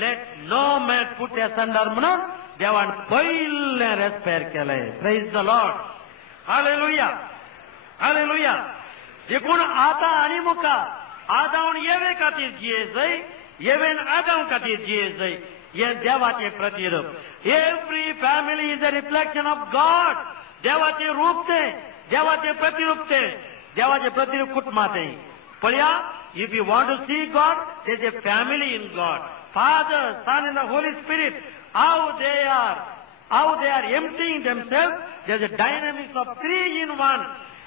let no man put asunder म्हणून देवान पयलें रेस्पेर केलें. Praise the Lord. Hallelujah. देखून आतां आनी मुखार आदावन येवे खातीर जियेजय येवेन आदाव खातीर जियेजय हे देवाचे प्रतिरूप every family is a reflection of God देवाचे रूप ते देवाचे प्रतिरूप कुटुंबात पळया If you want to see God, there's a family in God. Father, Son, and the Holy Spirit. How they are emptying themselves. There's a dynamics of 3 in 1.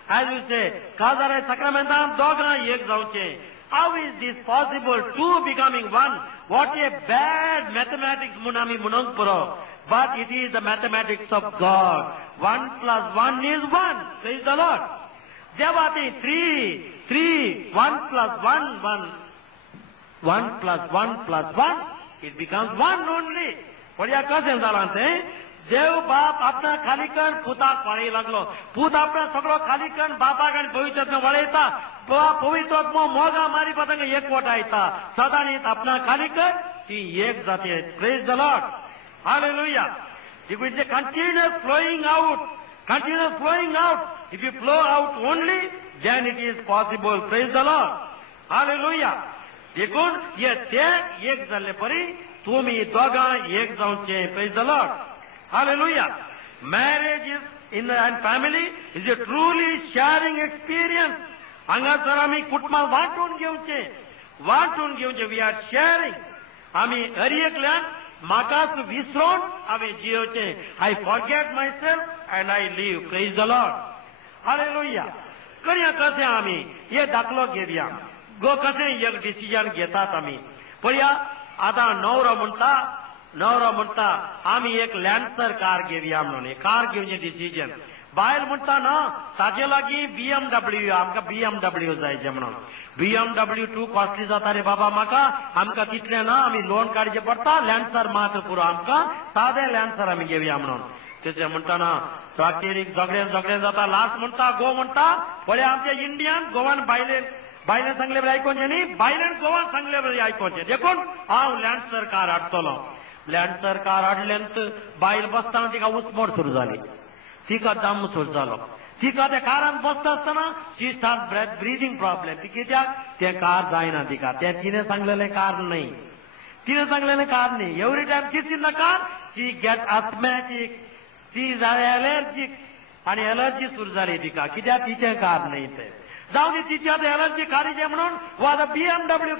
As we say, Kazare Sakramentam Dogna Yek Zauche. How is this possible? 2 becoming 1. What a bad mathematics Munami Munangpuro. But it is the mathematics of God. 1 plus 1 is 1. Praise the Lord. Devati 3, 1 plus 1, 1. 1 plus 1 plus 1. It becomes 1 only. बढ़िया कसं झालं ते देव बाप आपला खालीकण पुता पाळी लागलो पूत आपला सगळं खालीकण बापाकण पवित्रत्व वळयता पवित्रत्व मोगा मारी पतंग एक वटायता सदानीत आपला खालीकण ती एक जाते praise the Lord hallelujah if it is continuous flowing out if you flow out only then it is possible praise the Lord hallelujah देखून ये ते एक झाले परी तुम्ही दोघा एक जाऊचे praise the Lord hallelujah marriage is in the and family is a truly sharing experience हांगासर आम्ही कुटुंबात वाटून घेवचे we are sharing आम्ही हर एकल्यान म्हाकाच विसरून आम्ही जियोचे I forget myself and I live praise the Lord hallelujah करूया कसे आम्ही हे दाखलो घेऊया गो कसे एक डिसिजन घेतात आम्ही पळया आता नवरा म्हणता आम्ही एक लँसर कार घेऊया म्हणून कार घेवचे डिसिजन बायल म्हणता ना ताजे लागी BMW आमका BMW जायचे म्हणून BMW 2 कॉस्टली जाता रे बाबा म्हाका आमका तितले ना आम्ही लोन काडचे पडटा लँसर मात पुरो आमका सादे लँसर आम्ही घेऊया म्हणून तेचे म्हणता ना स्वाखेरीक झगडे जाता लास्ट म्हणता गो म्हणता पळय आमचे इंडियन गोवान बायलेन सांगले बरे आयकोनचे न्ही बायलेन गोवान सांगले बरे आयकोनचे देखून हांव लँसर कार हाडटलो लँसर कार हाडलेंत बायल बसताना तिका उसमोड सुरू जाली तिका दम सुरू जालो तिका त्या कारान बसता आसतना शी स्टार्ट ब्रिथींग प्रॉब्लेम ती कित्याक ते कार जायना तिका ते तिने सांगलेले कार नाही every time she's in the car she get asthmatic she जाली एलर्जीक आणि एलर्जी सुरू जाली तिका कित्याक तिचे कार नाही ते जाऊन तिची आता एलर्जी कारीचे म्हणून वो आता BMW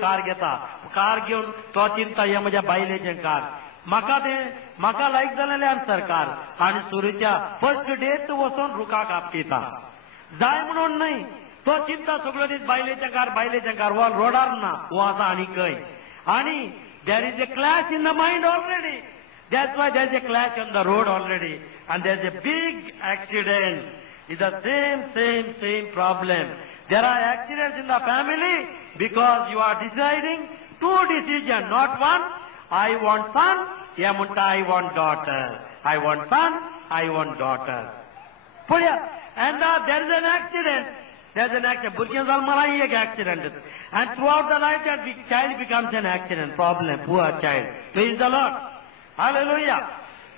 कार घेता कार घेऊन तो चिंता हे म्हज्या बायलेचे कार म्हाका लायक जालेले आन्सर कार आणि सुरूच्या फर्स्ट डेट वचून रुखाक आपटिता जाय म्हणून न्हय तो चिंता सगळो दीस बायलेचे कार वो रोडार ना वो आसा आनी खंय आणि there is a clash in the mind already that's why there is a clash on the road already and there is a big accident is the same problem There are accidents in the family because you are deciding 2 decisions, not 1. I want son, Yamunta, I want daughter. I want son, I want daughter. And there is an accident. Burkina Faso is an accident. And throughout the life, that child becomes an accident, problem, poor child. Praise the Lord. Hallelujah.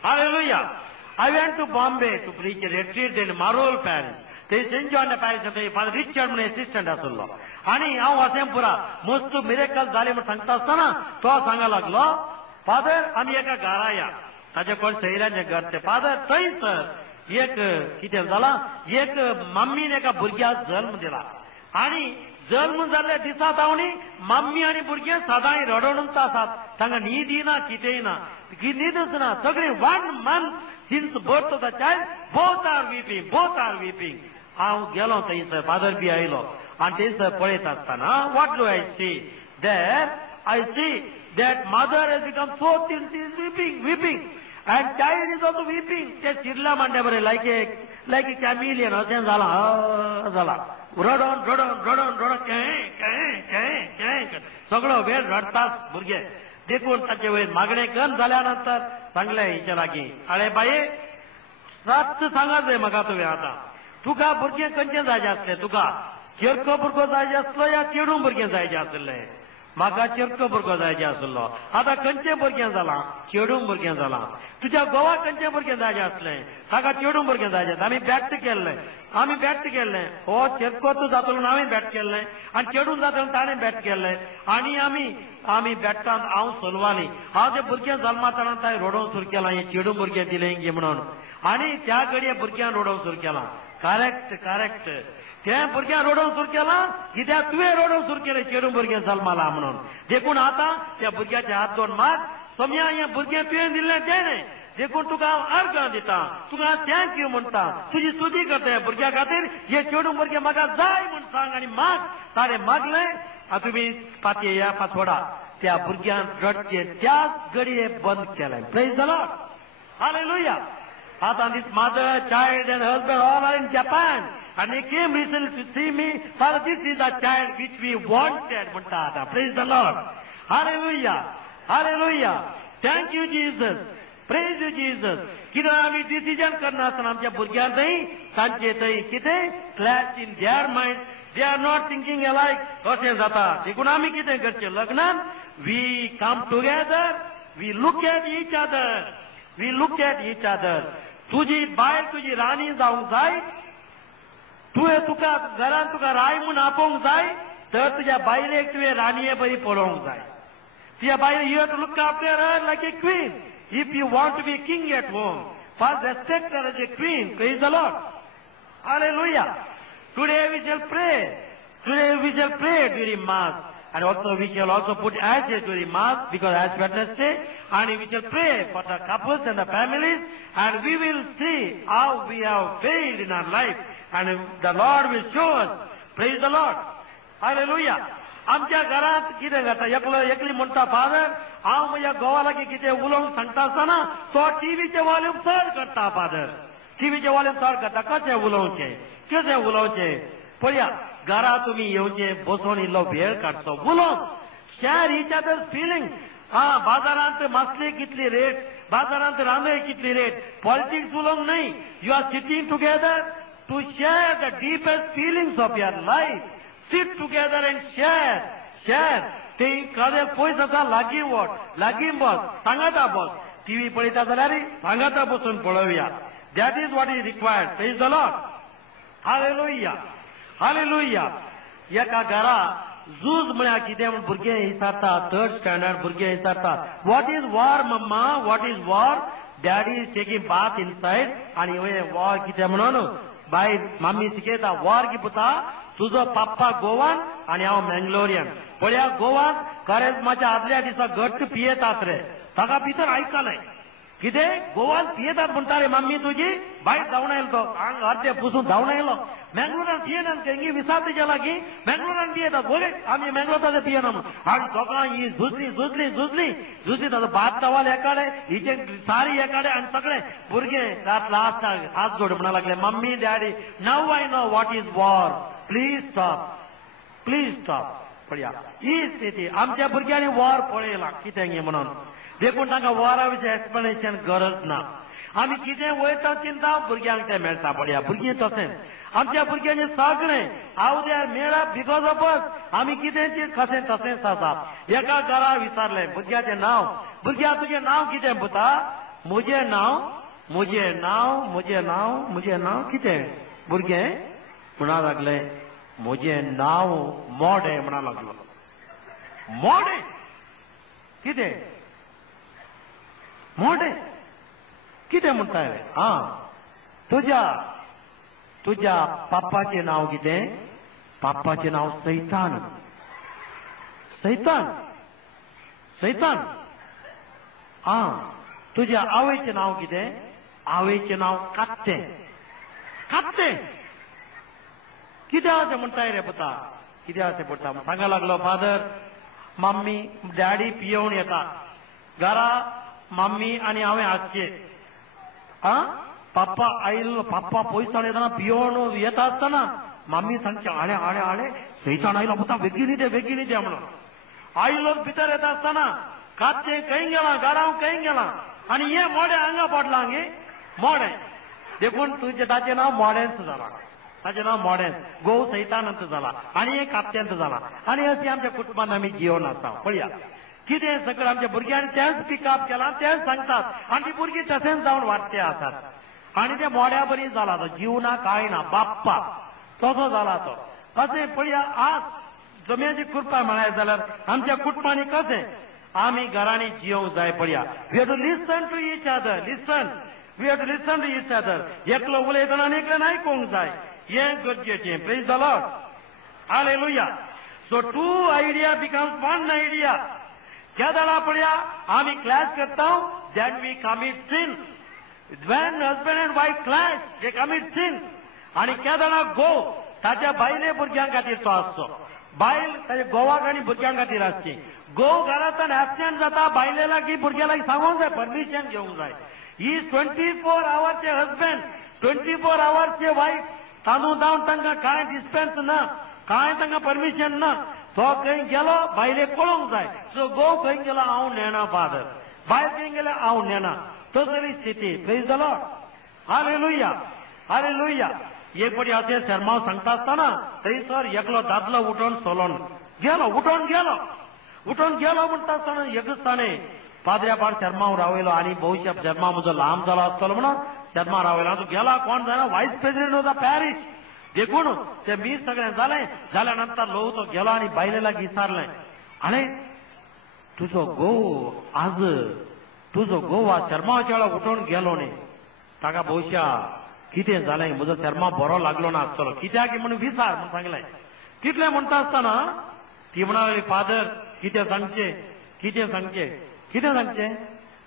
Hallelujah. I went to Bombay to preach a retreat in Marol Parish. ते saint John parish father Richard म्हणून असिस्टंट आसलो आणि हांव वचें पुरा मस्त मिरेकल जाले म्हणून सांगता आसतना तो सांगा लागलो फादर आमी एका घरा या ताजे कोण सैराचे घर ते फादर थंयसर एक कितें जाला एक मम्मीन एका भुरग्याक जल्म दिला आणि जल्म जाल्ल्या दिसा तावणी मम्मी आनी भुरगें सदांय रडोवनूच आसात तांकां न्हीद येना कितेंय ना न्हीदच ना सगळें 1 month since birth of the child both are weeping हांव गेलो थंयसर फादर बी आयलो आनी थंयसर पळयत आसतना what do I see there I see that mother has become so thin she is weeping and child is also weeping ते चिरला म्हणटा बरें like a chameleon अशें जाला रडोन सगळो वेळ रडतात भुरगे देखून ताचे वयर मागणें करून जाल्या नंतर सांगलें हिचे लागीं आळे बाये सच सांगात रे म्हाका तुवें आतां तुका भुरगें खंयचें जायचें आसलें तुका चेरको भुरगो जायचो आसलो या चेडूं भुरगें जायचें आसलें म्हाका चेरको भुरगो जायचें आसलो आतां खंयचें भुरगें जालां चेडूं भुरगें जालां तुज्या घोवाक खंयचें भुरगें जायचें आसलें ताका चेडूं भुरगें जायचें आमी बॅट केल्लें हो चेरकोच जातलो म्हणून हांवें बॅट केल्लें आनी चेडूं जातलो ताणें बॅट केल्लें आनी आमी बॅटान हांव सोलवाली हांव तें भुरगें जल्मातना थंय रोडोवन सुरू केलां हें चेडूं भुरगें दिलें गे म्हणून आनी त्या घडये भुरग्यान रोडोवन सुरू केलां करेक्ट त्या भुरग्यां रोडोवंक सुरू केला कित्याक तुवें रोडोवंक सुरू केलें चेडूं भुरगें जल्माला म्हणून. देखून आतां त्या भुरग्याचे हात धरून माग सोम्या हें भुरगें तुवें दिल्लें तें न्हय. देखून तुका हांव अर्घ दिता, तुका थँक्यू म्हणटा, तुजी स्तुती करता ह्या भुरग्या खातीर. हे चेडूं भुरगें म्हाका जाय म्हूण सांग आनी माग. ताणें मागलें तुमी पातये या पातोडा. त्या भुरग्यान रडचे त्याच घडये बंद केलें. Praise the Lord. Hallelujah. Father, this mother, child and husband all are in Japan. And they came recently to see me. Father, this is the child which we wanted. Praise the Lord. Hallelujah. Hallelujah. Thank you, Jesus. Praise you, Jesus. कित्याक आमी डिसिजन करना आसतना आमच्या भुरग्यांक थंय तांचे थंय कितें clash in their mind. They are not thinking alike अशें जाता. देखून आमी कितें करचें लग्नान we come together, we look at each other. We look at each other. तुजी बायल तुजी राणी जावंक जाय. तुवें तुका घरान तुका राय म्हूण आपोवंक जाय तर तुज्या बायलेक तुवें राणये बरी पळोवंक जाय. तुज्या बायल you have to look after her like a queen. If you want to be king at home, first respect her as a queen. Praise the Lord. Hallelujah. Today we shall pray. Today we shall pray during Mass. And also we shall also put ashes during Mass because Ash Wednesday. And we shall pray for the couples and the families. And we will see how we have failed in our life. And the Lord will show us. Praise the Lord. Hallelujah. आमच्या घरात कितें जाता एकली म्हणटा फादर हांव म्हज्या घोवाला कितें उलोवंक सांगता आसतना तो टीव्हीचे वॉल्यूम चड करता. फादर टीव्हीचे वॉल्यूम चड करता. कशें उलोवचें कशें उलोवचें पळया. घरा तुमी येवचें बसोन इल्लो वेळ काडचो उलोवन शेअर ईच अदर फिलिंग. बाजारांत मासले कितली रेट, बाजारांत रांदय कितली रेट, पॉलिटिक्स उलोवंक न्हय. You are sitting together to share the deepest feelings of your life. Sit together and share. Share. ते कदें पयस आसा लागीं वच लागीं बस सांगाता बस. टीव्ही पळयता जाल्यार सांगाता बसून पळोवया. That is what is required. Praise the Lord. Hallelujah. Hallelujah. एका घरा झूज म्हळ्यार कितें म्हूण भुरगे विचारता. 3rd स्टँडर्ड भुरगे विचारता what is war mama, what is war. Daddy is taking bath inside आनी वॉर कितें म्हणून बाय मम्मी शिकयता वॉर की पुता तुजो पप्पा गोवान आनी हांव मँगलोरियन. पळया गोवान करेजमाच्या आदल्या दिसा घट्ट पियेतात रे. ताका भितर आयकलें कितें गोवान पियेतात म्हणटाले मम्मी तुजी. भायर धांवन आयलो तो आंग अर्दे पुसून धांवन आयलो. मँगलोरान पियेनात खंय विसारता गेला की मँगलोरान पियेतात. बोले आमी मँगलोराचे पियेना म्हूण. आनी दोगां ही झुजली झुजली झुजली झुजली. ताजो भात तवाल एकाडे हिचे सारी एकाडे आनी सगळे भुरगे लास्ट हात जोड म्हणा लागले mummy daddy now I know what is war. Please stop. Please stop. पळया ही स्थिती आमच्या भुरग्यांनी वॉर पळयला कितें गे म्हणून. देखून तांकां वॉरा विशीं एक्सप्लेनेशन गरज ना. आमी कितें वयता चिंता भुरग्यांक तें मेळटा. पळया भुरगीं तशेंच आमच्या भुरग्यांनी सगळें हांव दे आर मेळप बिकॉज ऑफ अस. आमी कितें चीज कशें तशेंच आसा. एका घरा विचारलें भुरग्याचें नांव. भुरग्या तुजें नांव कितें पुता. म्हजें नांव म्हजें नांव म्हजें नांव म्हजें नांव कितें. भुरगें म्हणा लागलें म्हजें नांव मोडे म्हणा लागलो. मोडे कितें मोडे कितें म्हणटाय. तुज्या तुज्या पापाचें नांव कितें. पापाचें नांव सैतान. सैतान सैतान. तुज्या आवयचें नांव कितें. आवयचें नांव कात्तें. कात्तें कितें अशें म्हणटाय रे पुता. कितें अशें पडटा सांगा लागलो फादर मम्मी डॅडी पियोवन येता घरा. मम्मी आनी हांवें हाडचें. पाप्पा आयलो पाप्पा पयस येतना पियोवन येता आसतना मम्मी सांगचें हाडे हाडे हाडे सैतान आयलो पुता बेगीन दे म्हणून. आयलो भितर येता आसतना कात्तें खंय गेलां घरां खंय गेलां आनी हें मोडें हांगा पडलां गे मोडें. देखून तुजें ताचें नांव मोडेंच जालां. ताचें नांव मोडेंच. गोव सैतानंत जाला आनी एक कात्यांत जाला. आनी अशी आमच्या कुटुंबान आमी जिवन आसा. पळया कितें सगळें आमच्या भुरग्यांनी तेंच पिकअप केलां तेंच सांगतात आनी ती भुरगीं तशेंच जावन वाडटे आसात. आनी ते मोड्या बरी जाला तो जिवना कांय ना बाप्पा तसो जाला तो. अशें पळया आज जमेची कृपा म्हणाय जाल्यार आमच्या कुटुंबांनी कशें आमी घरांनी जियोंक जाय. पळया we have to listen to each other. Listen we have to listen to each other. एकलो उलयतना आनी एकल्यान आयकूंक जाय. हें गरजेचें. Praise the Lord. Hallelujah. So 2 idea becomes 1 idea. केदारा पळया आमी क्लॅश करता then we commit sin. When husband and wife clash they commit sin. आनी केदारा गो ताच्या बायले भुरग्यां खातीर तो आसचो. बायल ताच्या घोवाक आनी भुरग्यां खातीर आसची. घोव घरांतल्यान एबसेंट जाता बायले लागीं भुरग्यां लागीं सांगूंक जाय, परमिशन घेवंक जाय. ही 24 आवर्सचे हजबंड 24 आवर्सचे वायफ तांदूळ जावन तांकां कांय डिस्पेन्स ना, कांय तांकां परमिशन ना. तो खंय गेलो बायलेक कळोवंक जाय. सो घोव खंय गेलो हांव नेना फादर, बायल खंय गेले हांव नेना. तसली स्थिती. Praise the Lord. Hallelujah. Hallelujah. एक फावटी अशें शर्माव सांगता आसतना थंयसर एकलो दादलो उठोन चलोन गेलो. उठोन गेलो म्हणटा आसतना एक दिसांनी पाद्र्या पाड शर्माव रावयलो आनी भविष्य शर्मा म्हजो लांब जालो आसतलो म्हणून शर्मा रावयलो. तूं गेला कोण जाणा vice president of the parish. देखून ते मीस सगळें जालें. जाल्या नंतर ल्हव तो गेलो आनी बायले लागीं विचारलें, आनी तुजो घोव आज शर्माच्या वेळार उठोन गेलो न्ही, ताका भविष्य कितें जालें, म्हजो शर्मा बरो लागलो ना आसतलो, कित्याक म्हणून विचार म्हणून सांगलें. कितलें म्हणटा आसतना ती म्हणाली, फादर कितें सांगचें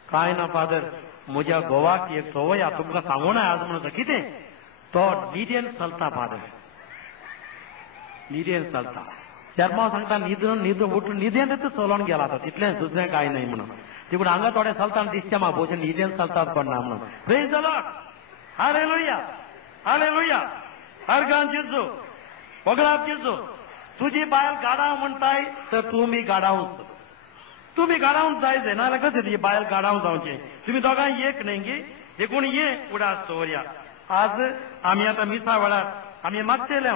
कांय ना फादर, म्हज्या घोवाक एक सवय आसा तुमकां सांगूं ना आज म्हणून. कितें? तो न्हिदेन चलता फादर, न्हिदेन चलता. शर्मा सांगता न्हिद उठून न्हिदेन चलोन गेला तो, तितलें दुसरें कांय न्हय म्हणून. देखून हांगा थोडें चलताना दिसचें म्हाका भोवशें न्हिदेन चलतात कोण ना म्हणून. Praise the Lord. Hallelujah. Hallelujah. Organ जेजू वगळाप जेजू. तुजी बायल गाडाव म्हणटाय तर तुमी गाडावंच. तुमी गाडावंक जाय नाल्यार कशें तुजी बायल गाडाव जावचें. तुमी दोगांय एक न्हय गे. देखून ये उडास दवरया. आज आमी आतां मिसा वेळार आमी मागचेले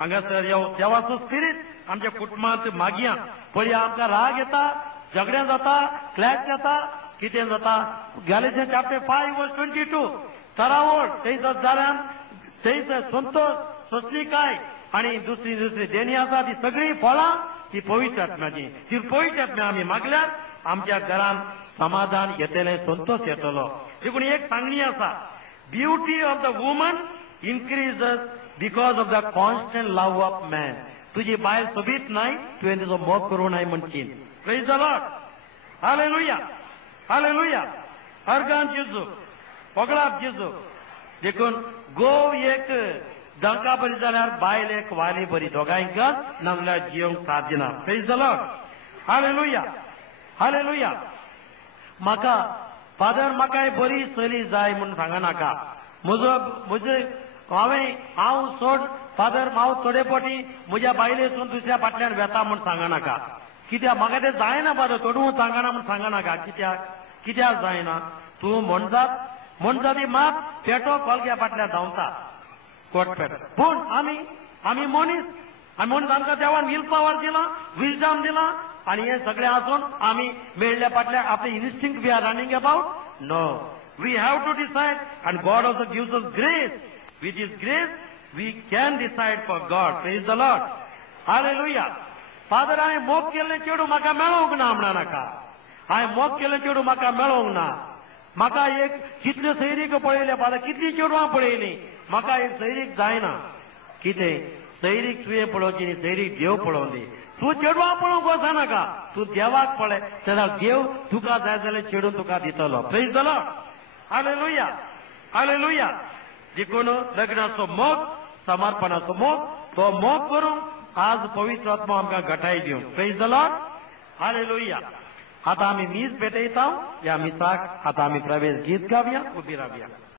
हांगासर देवाचो स्पिरीट आमच्या कुटुंबांत मागया. पळया आमकां राग येता, झगड्यां जाता, क्लॅश जाता, कितें जाता. गॅलेशियन्स चॅप्टर 5:22 तरावळ थंयसर जाल्यान थंयसर संतोष सोंसलीकाय आनी दुसरी देणी आसा ती सगळी फळां ती पवित्र आत्म्याची. ती पवित्र आत्म्या आमी मागल्यार आमच्या घरांत समाधान येतलें, संतोष येतलो. देखून एक सांगणी आसा, beauty of the woman increases because of the constant love of man. तुजी बायल सोबीत नाय, तुवें तिचो मोग करूं नाय म्हणशील. Praise the Lord. Hallelujah. Hallelujah. Organ जेजू वगळाप जेजू. देखून घोव एक डंका बरी जाल्यार बायल एक वाली बरी, दोगांयकच नाजाल्यार जियोंक साथ दिना. Praise the Lord. Hallelujah. Hallelujah. म्हाका फादर म्हाकाय बरी चली जाय म्हणून सांगनाका. हांव सोड फादर हांव थोडे फावटी म्हज्या बायलेसून दुसऱ्या फाटल्यान वेता म्हूण सांगनाका. कित्याक म्हाका तें जायना फादर, तोडूं सांगना म्हूण सांगनाका. कित्याक जायना? तूं म्हणजाती मात पेटो कोलग्या फाटल्यान धांवता कोटपेट. पूण आमी मनीस आनी म्हणून आमकां देवान विल पावर दिला, विजडम दिला आनी हें सगळें आसून आमी मेळ्ळ्या फाटल्यान आपले instinct we are running about. No, we have to decide and God also gives us grace. With his grace we can decide for God. Praise the Lord. Hallelujah. Father हांवें मोग केल्लें चेडूं म्हाका मेळोंक ना म्हणा नाका. हांवें मोग केल्लें चेडूं म्हाका मेळोंक ना. म्हाका एक कितल्यो सैरीक पळयले फादर, कितलीं चेडवां पळयलीं, म्हाका एक सैरीक जायना. कितें सैरीक तुवें पळोवची न्ही, सैरीक देव पळोवंदी. तूं चेडवां पळोवंक वचनाका, तूं देवाक पळय, तेन्ना देव तुका जाय जाल्यार चेडूं तुका दितलो. Praise the Lord. Hallelujah. Hallelujah. देखून लग्नाचो मोग, समर्पणाचो मोग, तो मोग करून आज पवित्र आत्मा आमकां घटाय दिवं. Praise the Lord. हालेलुया. आतां आमी मीस पेटयता. ह्या मिसाक आतां आमी प्रवेश गीत गावया. उबी रावया.